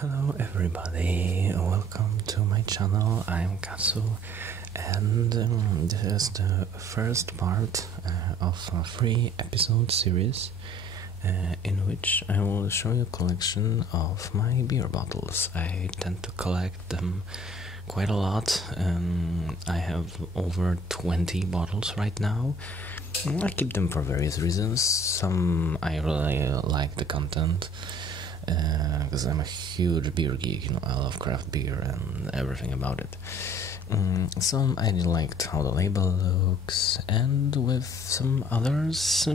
Hello everybody, welcome to my channel. I'm Katsu, and this is the first part of a 3-episode series in which I will show you a collection of my beer bottles. I tend to collect them quite a lot. I have over 20 bottles right now. I keep them for various reasons. Some I really like the content, because I'm a huge beer geek, I love craft beer and everything about it. Some I liked how the label looks, and with some others,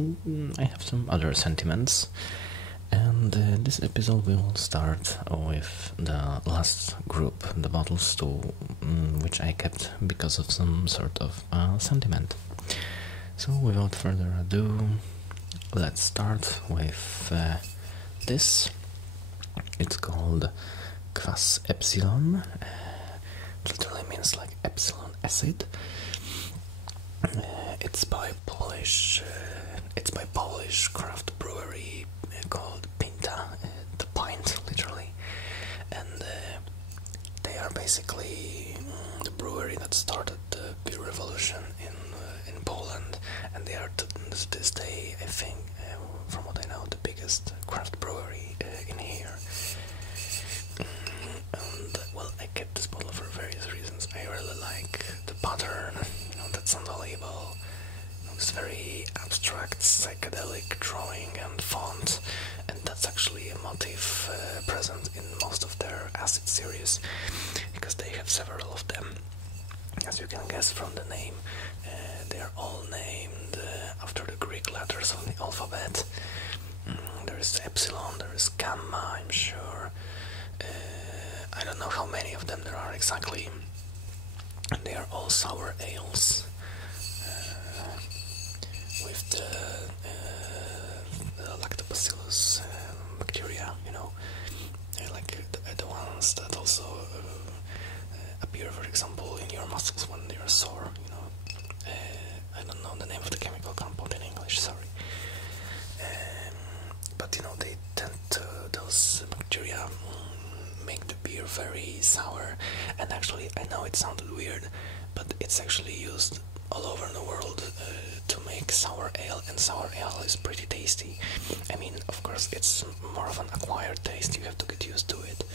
I have some other sentiments. And this episode we will start with the last group, the bottles which I kept because of some sort of sentiment. So without further ado, let's start with this. It's called Kwas Epsilon. Literally means like epsilon acid. It's by Polish craft brewery called Pinta, the pint, literally, and they are basically the brewery that started the beer revolution in Poland, and they are to this day, I think, from what I know, the biggest craft brewery in here. And well, I kept this bottle for various reasons. I really like the pattern, that's on the label. It's very abstract, psychedelic drawing and font, and that's actually a motif present in most of their acid series, because they have several of them. As you can guess from the name, they are all named after the Greek letters of the alphabet. There is epsilon, there is gamma, I'm sure. I don't know how many of them there are exactly. And they are all sour ales with the lactobacillus bacteria, like the ones that also appear, for example, in your muscles when they are sore. I don't know the name of the chemical compound in English, sorry. But they tend to, those bacteria make the beer very sour. And actually, I know it sounded weird, but it's actually used all over the world to make sour ale, and sour ale is pretty tasty. I mean, of course, it's more of an acquired taste, you have to get used to it,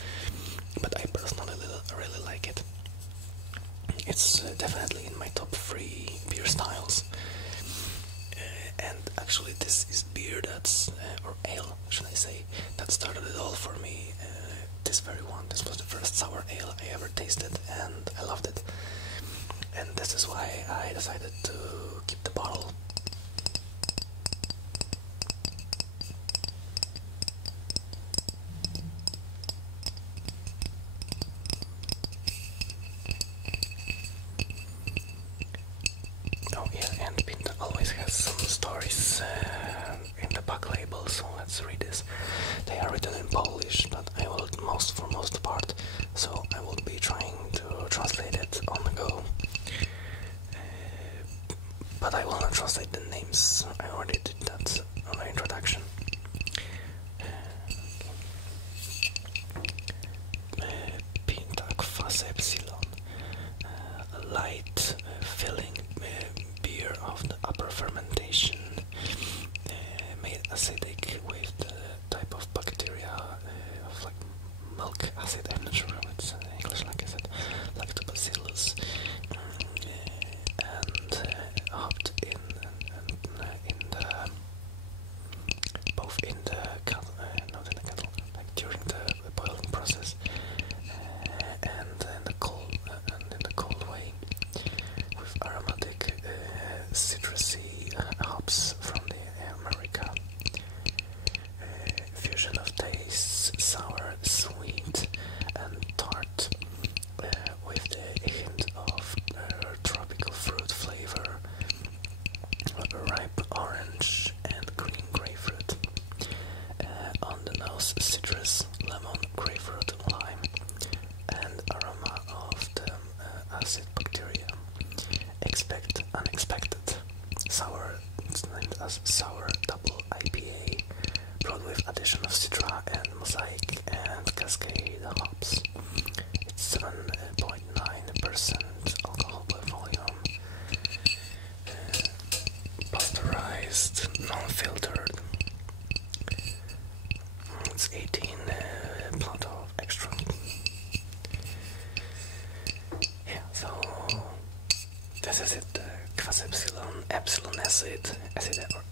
but I personally really like it. It's definitely in my top 3 beer styles. And actually, this is beer that's, or ale, should I say, that started it all for me. This very one, this was the first sour ale I ever tasted, and I loved it. And this is why I decided to keep the bottle. Oh yeah, and Pinta always has some stories in the back label, so let's read this. They are written in Polish, but I will for most part, so I will be trying to translate it on the go. But I will not translate the names, I already did that on the introduction. Pinta Kwas Epsilon, a light filling beer of the upper fermentation, made acidic with the type of bacteria of like milk acid, I'm not sure how it's in English, like I said, lactobacillus, and hopped in the both in the kettle, not in the kettle, like during the boiling process, and in the cold way, with aromatic citrusy hops from the America. Fusion of tastes, sour, sweet, and tart, with the hint of tropical fruit flavor, ripe orange and green grapefruit. On the nose, citrus, lemon, grapefruit, lime, and aroma of the acid bacteria. Expect unexpected. Sour, it's named as Sour Double IPA, brewed with addition of Citra and Mosaic and Cascade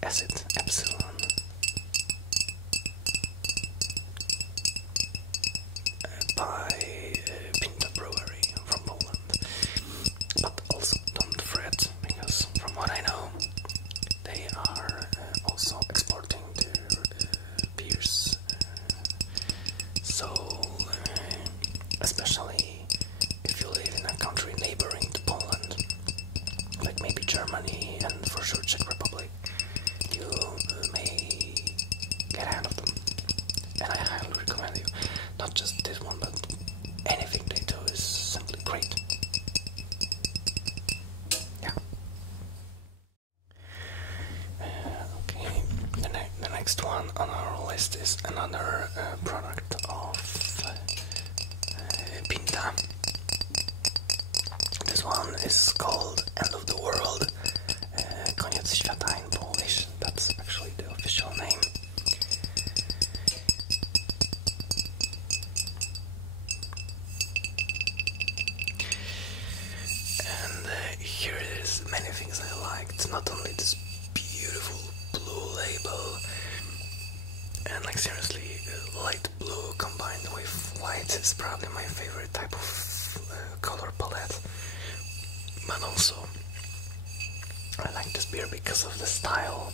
acid epsilon, by Pinta Brewery from Poland. But also don't fret, because from what I know, they are also exporting their beers. So, especially if you live in a country neighboring to Poland, like maybe Germany and for sure Czech Republic, you may get a hand of them. And I highly recommend you. Not just this one, but anything they do is simply great. Yeah. Okay, the next one on our list is another product of Pinta. This one is called End of the World, Koniec Świata in Polish. That's actually the official name. Here it is, many things I liked, not only this beautiful blue label, and like seriously, light blue combined with white is probably my favorite type of color palette, but also I like this beer because of the style.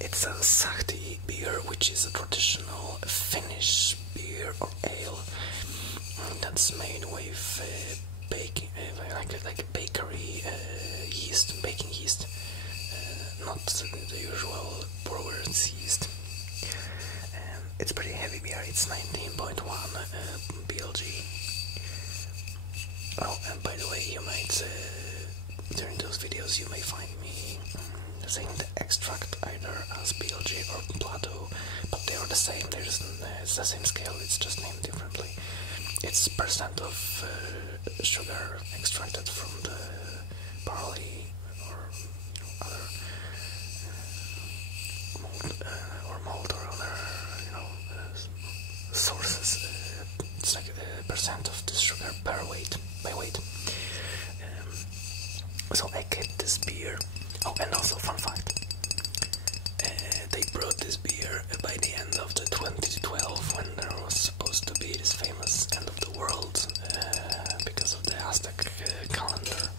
It's a Sahti beer, which is a traditional Finnish beer or ale that's made with baking, like bakery yeast, baking yeast, not the usual brewer's yeast. It's pretty heavy beer. It's 19.1 BLG. Oh, and by the way, you might during those videos you may find me saying the extract either as BLG or Plato, but they are the same. It's the same scale. It's just named differently. It's percent of sugar extracted from the barley or other malt or other sources. It's like percent of this sugar by weight. So I get this beer. Oh, and also fun fact. They brought this beer by the end of the 2012 when there was supposed to be this famous end of the world because of the Aztec calendar,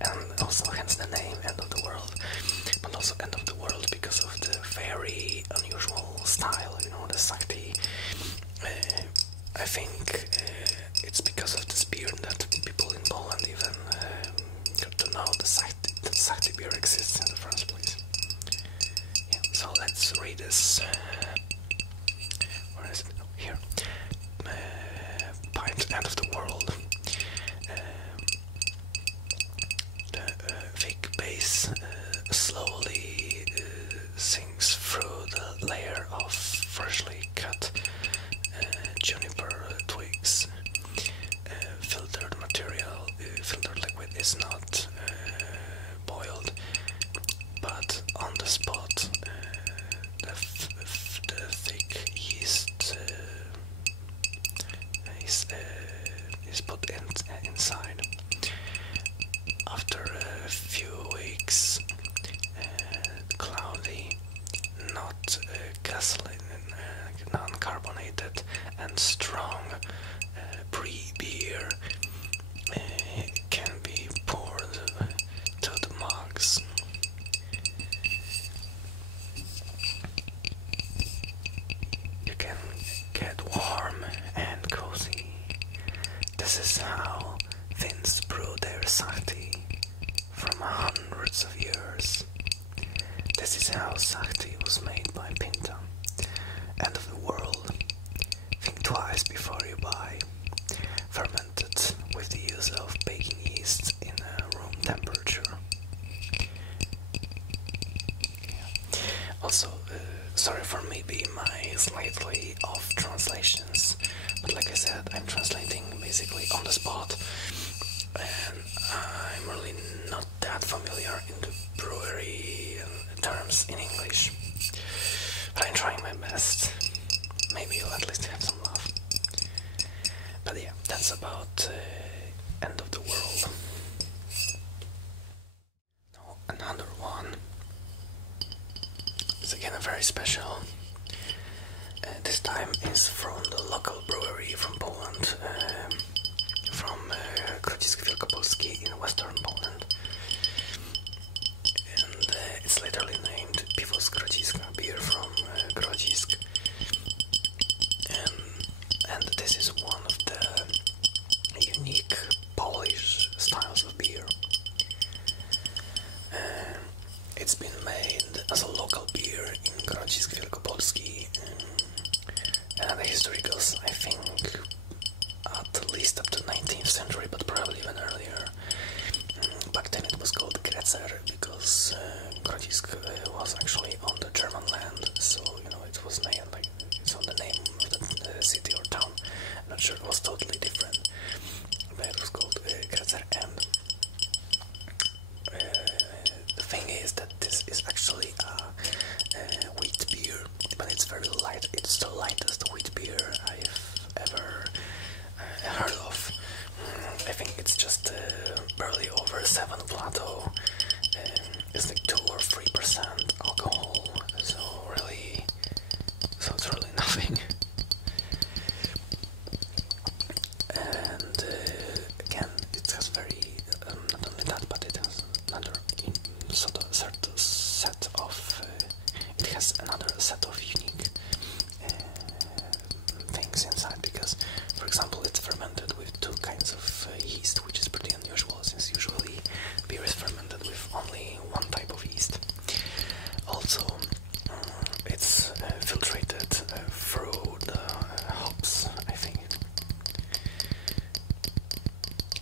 and also hence the name End of the World, but also End of the World because of the very unusual style, the Sahti. I think it's because of this beer that people in Poland even got to know the Sahti beer exists in the first place. So let's read this. Where is it? Oh, here. Pint End of the World. The thick base slowly sinks through the layer of freshly cut juniper twigs. Filtered material, filtered liquid is not boiled, but on the spot. The thick yeast is put inside. After a few weeks, cloudy, not gasoline, non-carbonated and strong pre-beer can be poured to the mugs. You can get warm and cozy. This is how Finns brew their Sahti from hundreds of years. This is how Sahti was made by Pinta. End of the world. Think twice before you buy. Fermented with the use of baking yeast in room temperature. Also, sorry for maybe my slightly off translations, but like I said, I'm translating basically on the spot, and I'm really not that familiar in the brewery terms in English, but I'm trying my best. Maybe you'll at least have some love. But yeah, that's about End of the World. Now, another one this is one of the unique Polish styles of beer. It's been made as a local beer in Grodzisk Wielkopolski, and the history goes, I think, at least up to 19th century, but probably even earlier. Back then it was called Krecer because Grodzisk was actually on the German land, so it was named like it's on the name of the city or town. I'm not sure it was totally different, but it was called Krecer. And the thing is that this is actually a wheat beer, but it's very light. It's the lightest wheat beer I've ever heard of. I think it's just barely over 7 Plato. It's like 2 or 3% alcohol, so it's really nothing. And again, it has very not only that, but it has another it has another set of unique things inside, because, for example, it's fermented with 2 kinds of yeast, which is pretty unusual since usually beer is fermented with only 1 type of yeast. Also, it's filtrated through the hops, I think.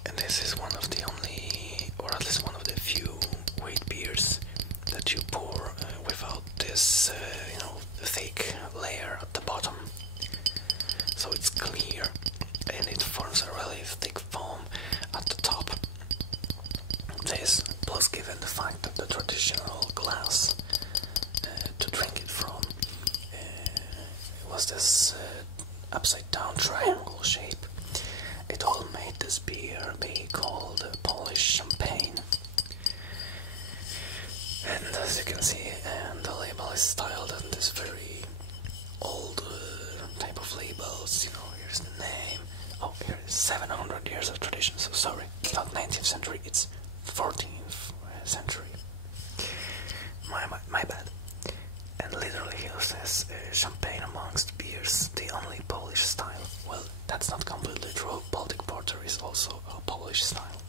And this is one of the only, or at least one of the few wheat beers that you pour without this, thick layer at the bottom. So it's clear and it forms a really thick foam at the top. This, plus given the fact that the traditional glass to drink it from was this upside down triangle shape, it all made this beer be called Polish champagne. And as you can see, the label is styled on this very old type of labels. Here's the name. Oh, here is 700 years of tradition. So sorry, it's not 19th century, it's 14th century. My bad. And literally here says champagne amongst beers, the only Polish style. Well, that's not completely true. Baltic Porter is also a Polish style.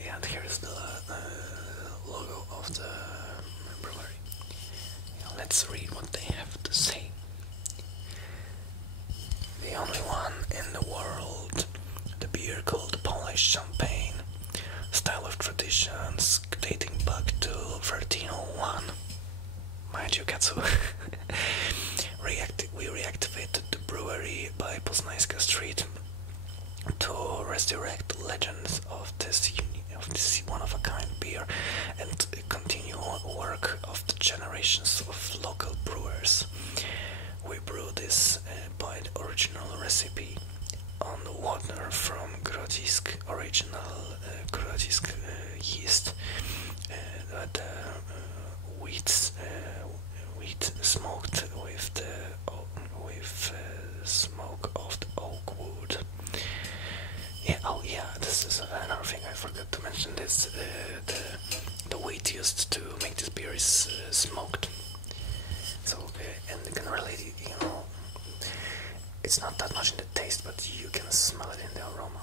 And here's the logo of the brewery. Let's read what they have to say. The only one in the world, the beer called Polish champagne, style of traditions dating back to 1301. Mind you, Katsu. We reactivated the brewery by Poznańska Street to resurrect legends of this one-of-a-kind beer and continue work of the generations of local brewers. We brew this by the original recipe on water from Grodzisk, original Grodzisk yeast, the wheat smoked with smoke of the oak wood. This is another thing I forgot to mention. This the wheat used to make this beer is smoked. So and you can really, it's not that much in the taste, but you can smell it in the aroma.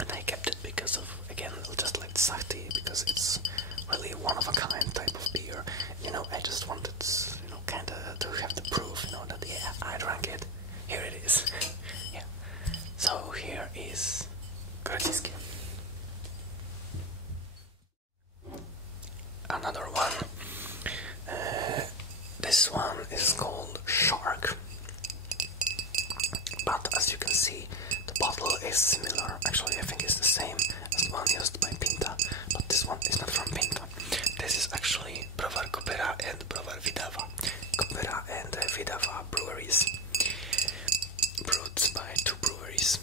And I kept it because of, again, just like Sahti, because it's really one of a kind type of beer. I just wanted, kinda to have the proof, that yeah, I drank it. Here it is. Yeah. So here is Grodzisk. Another one. This one is called Shark. But as you can see, the bottle is similar. Actually, I think it's the same as the one used by Pinta, but this one is not from Pinta. This is actually Browar Kopera and Browar Widawa. Kopera and Widawa breweries, brewed by 2 breweries.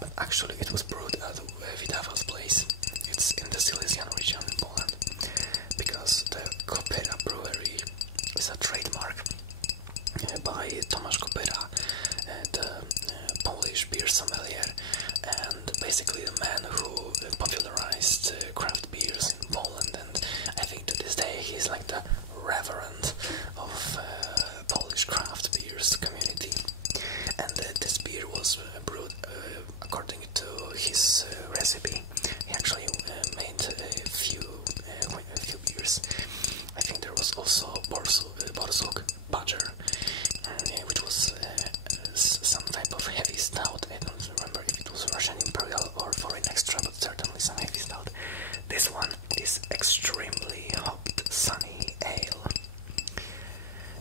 But actually, it was brewed at Widawa's place. It's in the Silesian region in Poland, because the Kopera brewery is a trademark by Tomasz Kopera, the Polish beer sommelier, and basically the man who popularized craft beers in Poland. And I think to this day he's like the reverend of Polish craft beers community. and this beer was brewed according to his recipe. He actually made a few beers. I think there was also Borsuk Badger, which was some type of heavy stout. I don't remember if it was Russian Imperial or Foreign Extra, but certainly some heavy stout. This one is extremely hopped sunny ale.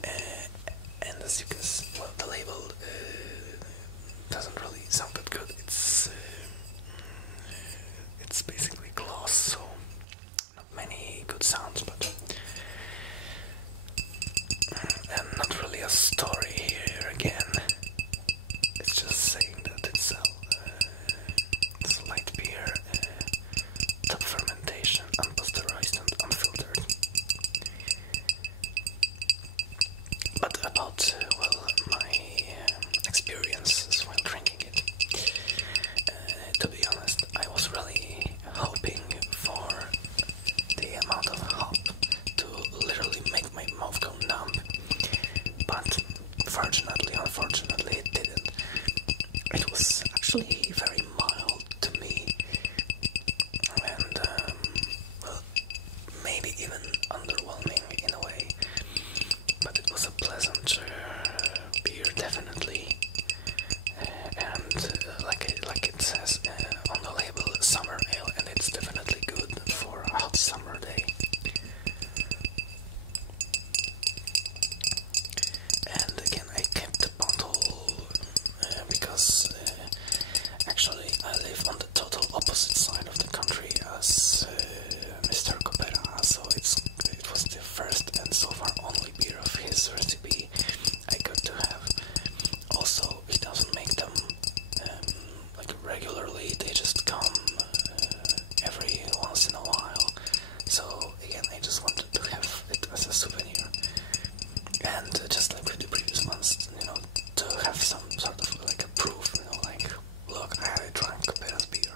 And as you can see, well, the label doesn't really sound that good. It's basically gloss, so not many good sounds, but and not really a story here again. It's just saying that it's a light beer, top fermentation, unpasteurized and unfiltered. But about my experiences while drinking it, to be honest, I was really hoping for the amount of hop to literally make my mouth go numb, but unfortunately it didn't. It was actually very mild to me, and well, maybe even underwhelming in a way, but it was a pleasant beer, definitely, and like it says on the label, summer ale, and it's definitely good for a hot summer day. And again, I kept the bottle because actually I live on the total opposite side of the country as Mr. Copera, so it was the first and so far only beer of his recipe I got to have. Also, he doesn't make them like regularly, they just come every once in a while. So again, I just wanted to have it as a souvenir. And just like with the previous ones, to have some sort of like a proof, like, look, I drank Copera's beer.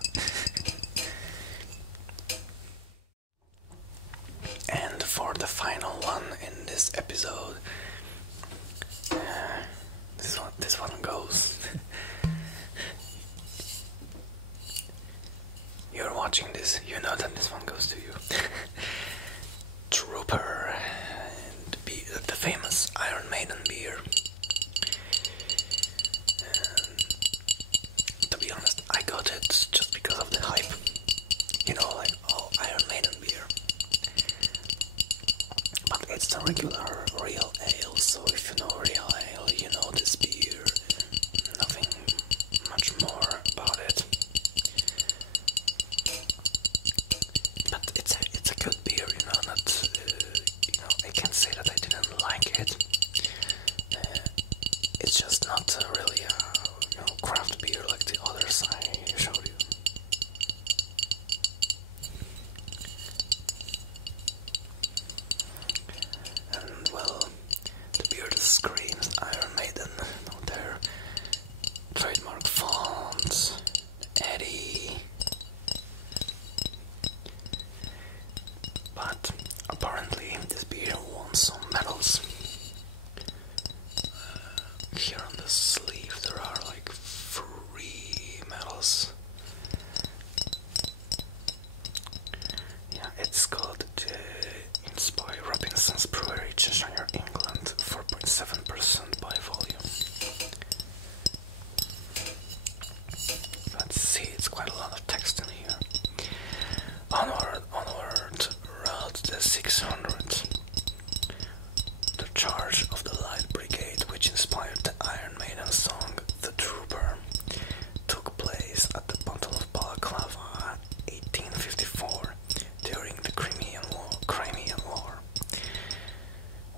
And for the final one in this episode, this one goes. You're watching this, you know that this one goes to you. Trooper, the famous Iron Maiden beer. To be honest, I got it just because of the hype. Like, oh, Iron Maiden beer. But it's the regular real ale, so if you know real ale, you know this beer. Nothing much more about it. But it's a good beer, not, I can't say that I didn't like it. It's just not really a craft beer like the others I showed you. And well, the beer that screams Iron Maiden, their trademark font, Eddie. But apparently this beer won some medals. Here on the sleeve there are like 3 medals. Yeah, it's called Inspire Robinson's Brewery, Cheshire, England, 4.7% by volume. Let's see, it's quite a lot of text in here. Onward, Route the 600. The charge of the Light Brigade, which inspired the Iron Maiden song The Trooper, took place at the Battle of Balaclava, 1854, during the Crimean War,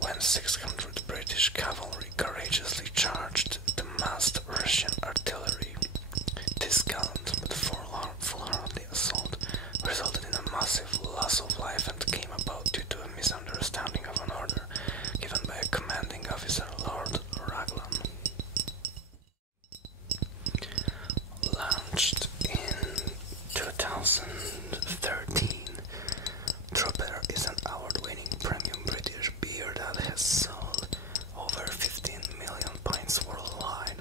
when 600 British cavalry courageously charged the massed Russian artillery. This gallant but foolhardy assault resulted in a massive loss of life and came about due to a misunderstanding of an order given by a commanding officer, Lord Raglan. Launched in 2013, Trooper is an award-winning premium British beer that has sold over 15 million pints worldwide,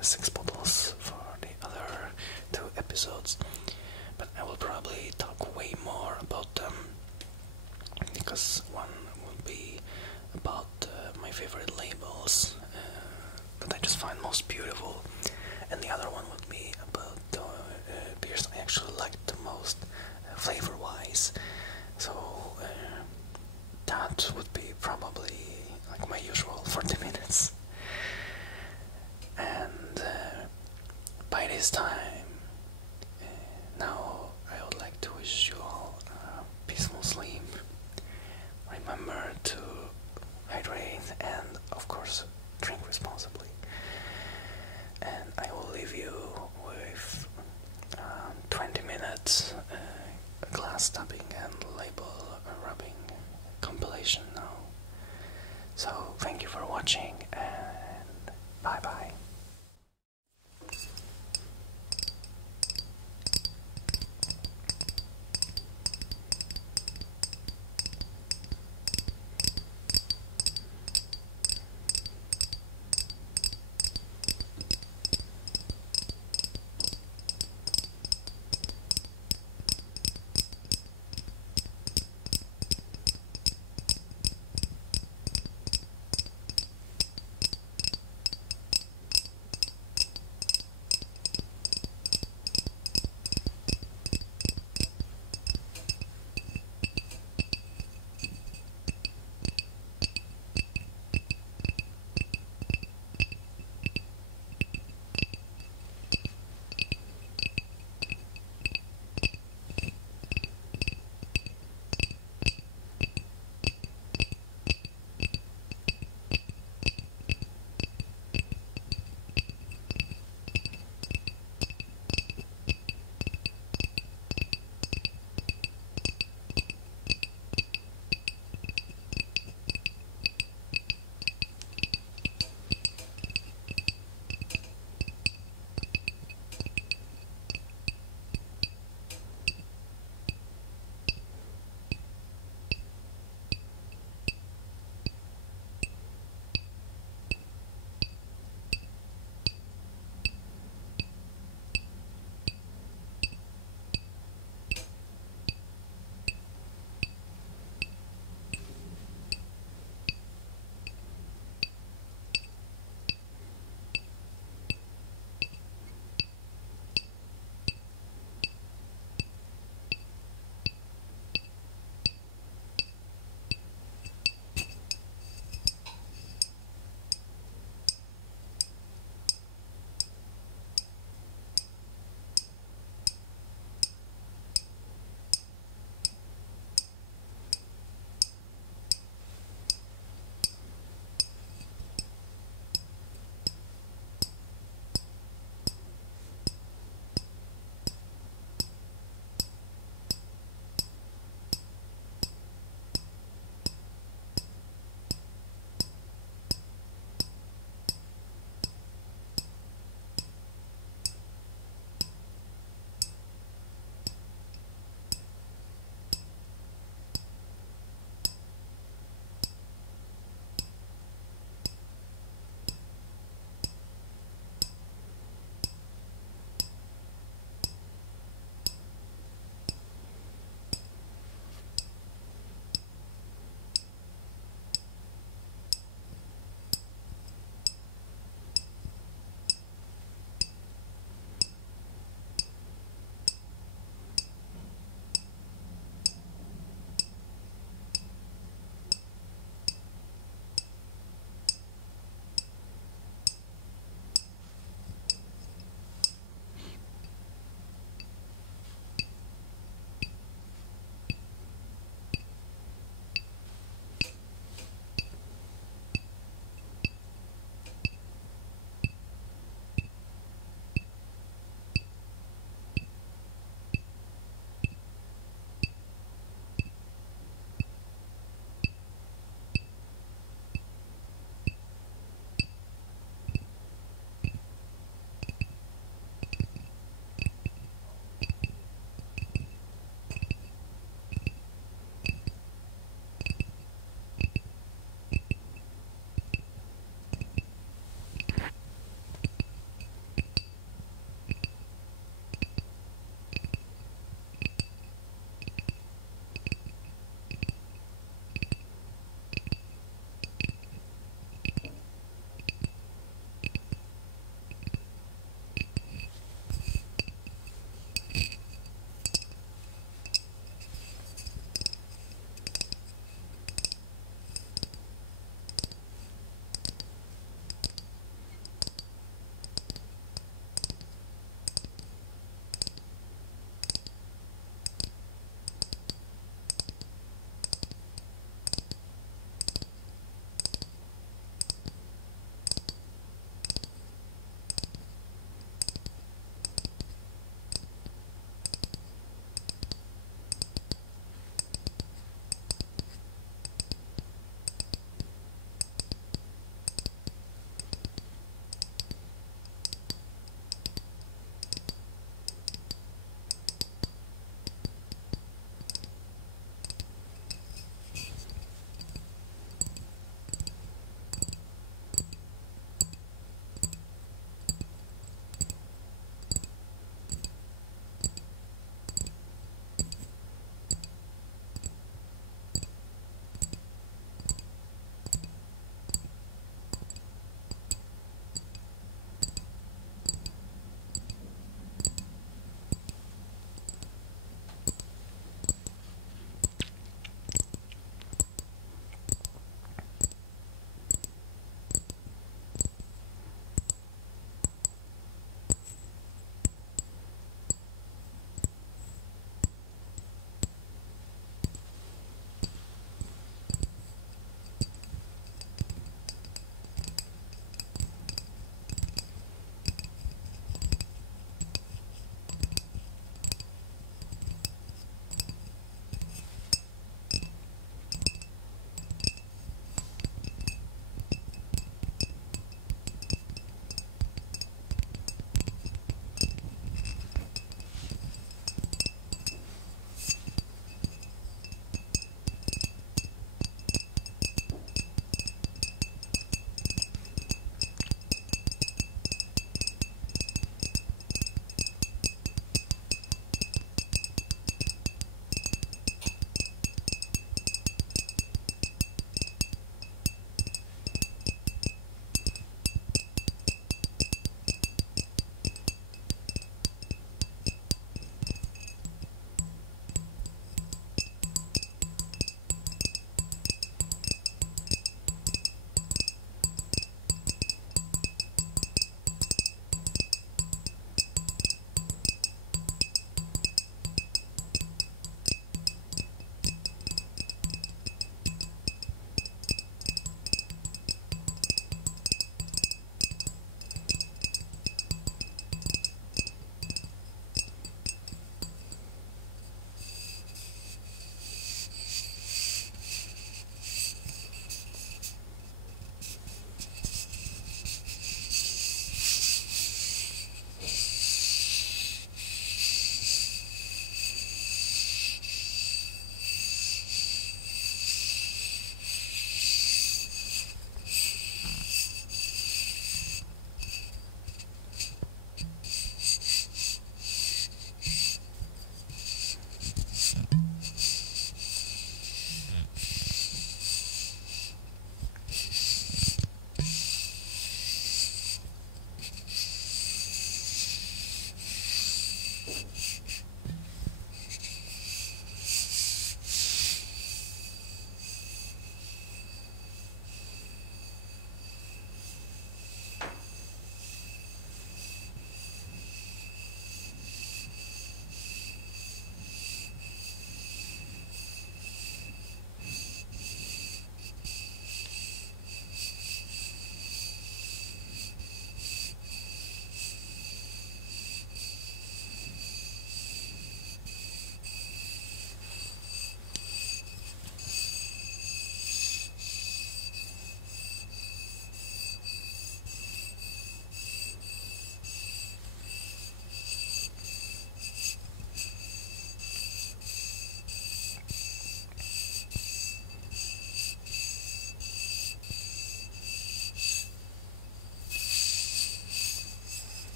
6 bottles for the other 2 episodes, but I will probably talk way more about them, because one will be about my favorite labels that I just find most beautiful, and the other one would be about beers I actually like the most flavor-wise. So that would be probably like my usual 40 minutes.